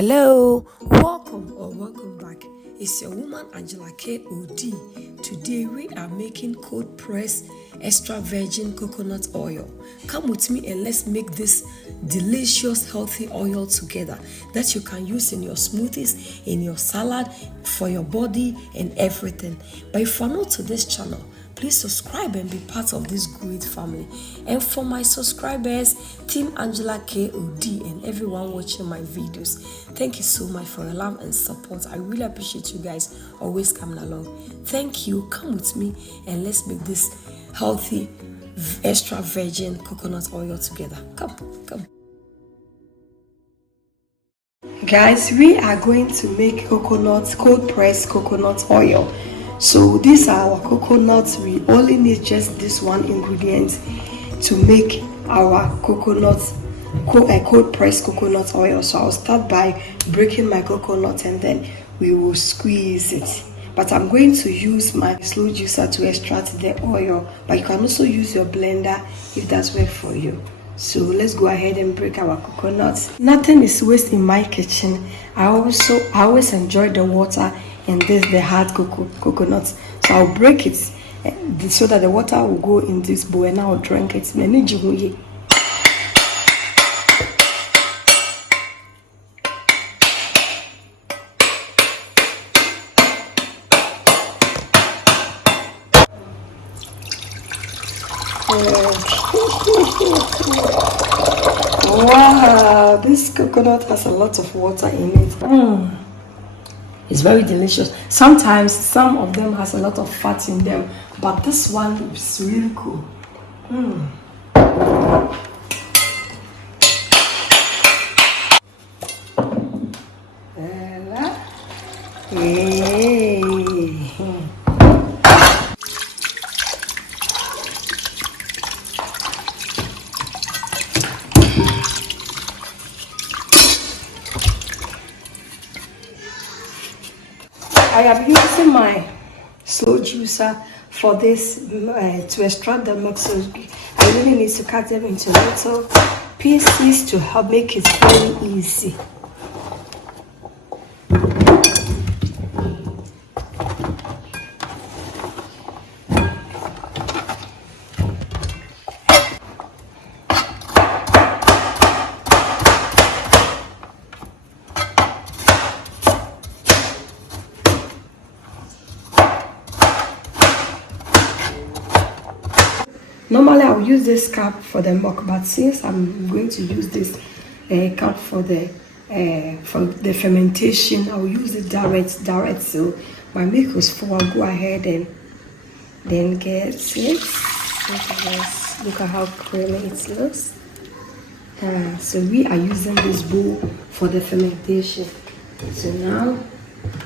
Hello, welcome back. It's your woman Angela KOD. Today we are making cold press extra virgin coconut oil. Come with me and let's make this delicious healthy oil together that you can use in your smoothies, in your salad, for your body and everything. But if you're new to this channel, please subscribe and be part of this great family. And for my subscribers, Team Angela KOD and everyone watching my videos, thank you so much for your love and support. I really appreciate you guys always coming along. Thank you. Come with me and let's make this healthy extra virgin coconut oil together. Come. Guys, we are going to make cold pressed coconut oil. So these are our coconuts. We only need just this one ingredient to make our cold pressed coconut oil. So I'll start by breaking my coconut and then we will squeeze it. But I'm going to use my slow juicer to extract the oil, but you can also use your blender if that's work for you. So let's go ahead and break our coconuts. Nothing is waste in my kitchen. I always enjoy the water and the hard coconuts. So I'll break it so that the water will go in this bowl and I'll drink it. Wow, this coconut has a lot of water in it. It's very delicious. Sometimes some of them has a lot of fat in them, but this one is really cool. Hey. I am using my slow juicer for this to extract the milk, so I really need to cut them into little pieces to help make it very easy. Normally I will use this cup for the milk, but since I'm going to use this cup for the fermentation, I will use it direct. So my milk is full. I'll go ahead and then get it. Look at how creamy it looks. So we are using this bowl for the fermentation. So now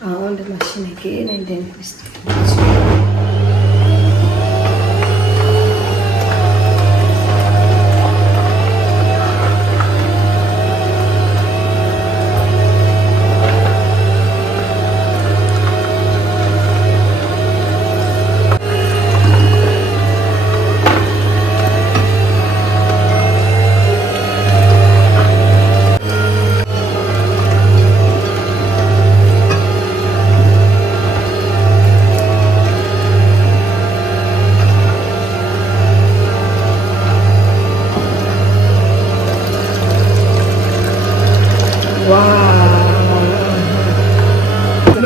I'm on the machine again and then we start.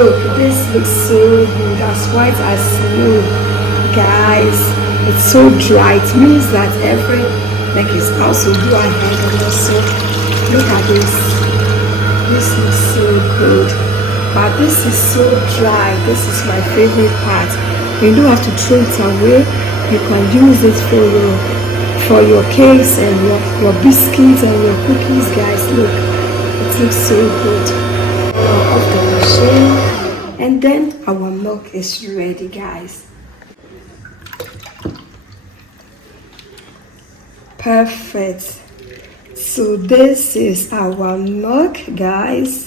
Look, this looks so good, as white as snow. Guys, it's so dry. It means that every neck is out. So go ahead and also look at this. This looks so good. But this is so dry. This is my favorite part. You don't have to throw it away. You can use it for your cakes and your biscuits and your cookies, guys. Look, it looks so good. Off the machine. And then our milk is ready, guys. Perfect. So this is our milk, guys.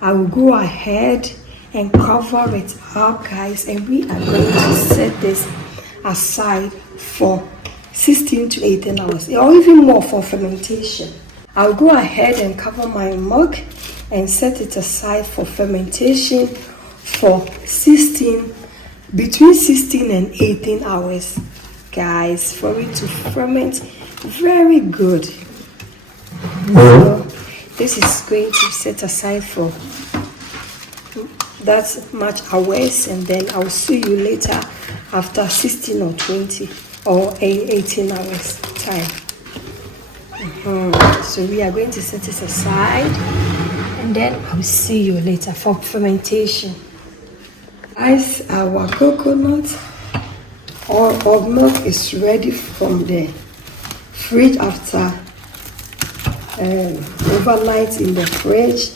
I will go ahead and cover it up, guys, and we are going to set this aside for 16 to 18 hours or even more for fermentation. I'll go ahead and cover my mug and set it aside for fermentation for between 16 and 18 hours, guys, for it to ferment very good. So this is going to set aside for that much hours, and then I'll see you later after 16 or 20 or 18 hours time. So we are going to set it aside, and then I'll see you later for fermentation. Guys, our coconut or milk is ready from the fridge after overnight in the fridge.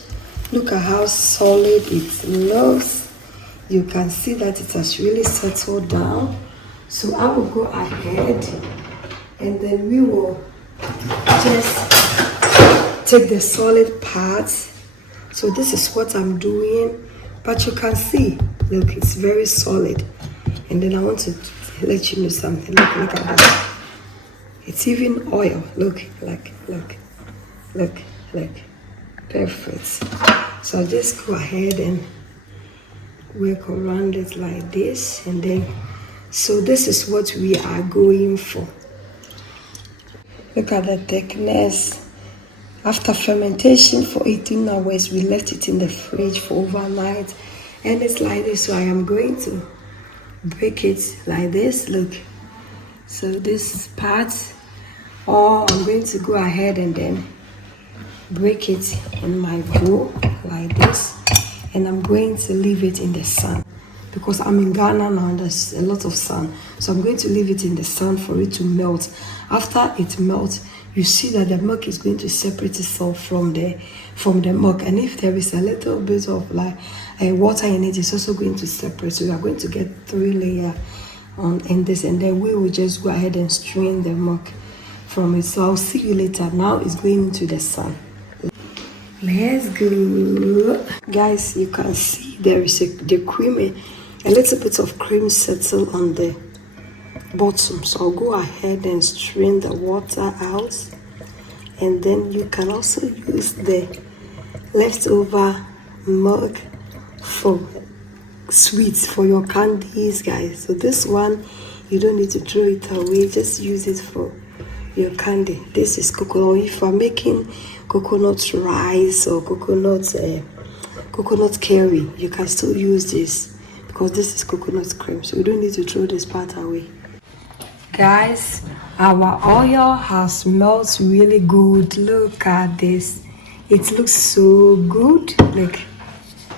Look at how solid it looks. You can see that it has really settled down. So I will go ahead and then we will just take the solid parts. So this is what I'm doing, but you can see, look, it's very solid. And then I want to let you know something. Look at that. It's even oil. Look. Perfect. So I'll just go ahead and work around it like this, and then so this is what we are going for. Look at the thickness. After fermentation for 18 hours, we left it in the fridge for overnight, and it's like this. So I am going to break it like this. Look, so this part, or I'm going to go ahead and then break it in my bowl like this, and I'm going to leave it in the sun because I'm in Ghana now. There's a lot of sun, so I'm going to leave it in the sun for it to melt. After it melts, you see that the milk is going to separate itself from the milk, and if there is a little bit of like water in it, it's also going to separate. So we are going to get 3 layers in this, and then we will just go ahead and strain the milk from it. So I'll see you later. Now it's going into the sun. Let's go, guys. You can see there is the cream, a little bit of cream settle on the bottom. So I'll go ahead and strain the water out, and then you can also use the leftover milk for sweets, for your candies, guys. So this one, you don't need to throw it away, just use it for your candy. This is coconut. If you're making coconut rice or coconut curry, you can still use this because this is coconut cream, so you don't need to throw this part away. Guys, our oil has melted really good. Look at this, it looks so good. Look,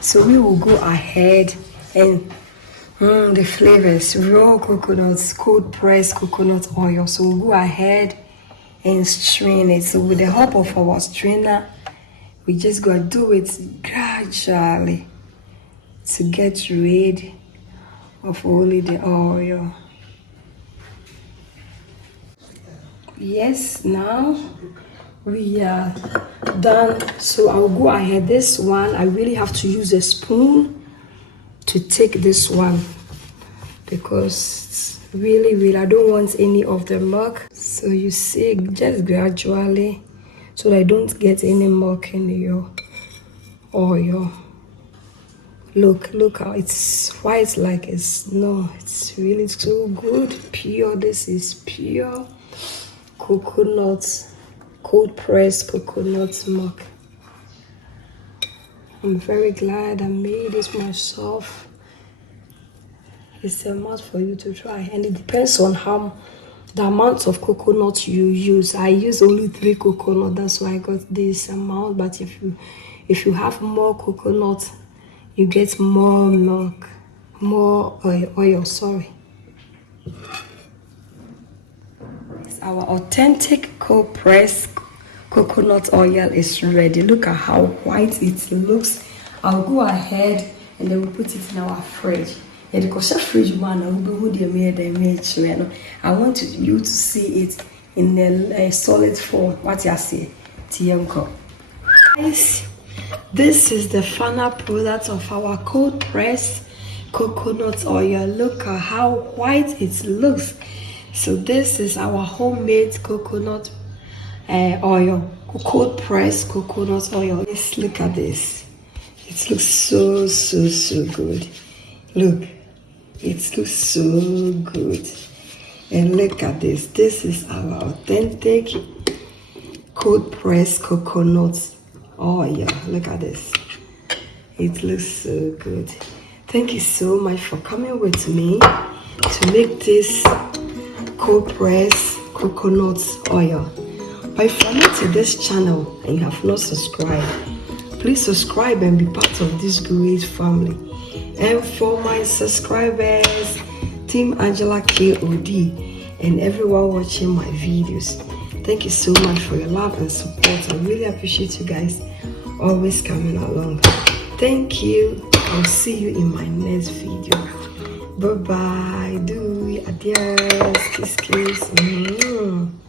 so we will go ahead and the flavors, raw coconuts, cold pressed coconut oil. So we'll go ahead and strain it. So with the help of our strainer, we just gotta do it gradually to get rid of only the oil. Yes, now we are done. So I'll go ahead. This one, I really have to use a spoon to take this one because really I don't want any of the milk. So you see, just gradually, so that I don't get any milk in your oil. Look how it's white, like it's really so good, pure. This is pure coconut, cold pressed coconut milk. I'm very glad I made this myself. It's a must for you to try, and it depends on the amount of coconut you use. I use only 3 coconut, that's why I got this amount. But if you have more coconut, you get more milk, more oil. Sorry. It's our authentic cold pressed coconut oil is ready. Look at how white it looks. I'll go ahead and then we'll put it in our fridge. And because fridge man, I want you to see it in a solid form. What you say, TMCO. Guys, this is the final product of our cold pressed coconut oil. Look at how white it looks. So this is our homemade coconut oil, cold pressed coconut oil. Let's look at this. It looks so good. Look, it looks so good. And look at this. This is our authentic cold pressed coconut oil. Look at this. It looks so good. Thank you so much for coming with me to make this cold pressed coconut oil. But if you're new to this channel and you have not subscribed, please subscribe and be part of this great family. And for my subscribers, Team Angela KOD, and everyone watching my videos, thank you so much for your love and support. I really appreciate you guys always coming along. Thank you. I'll see you in my next video. Bye bye. Do adios. Kiss kiss.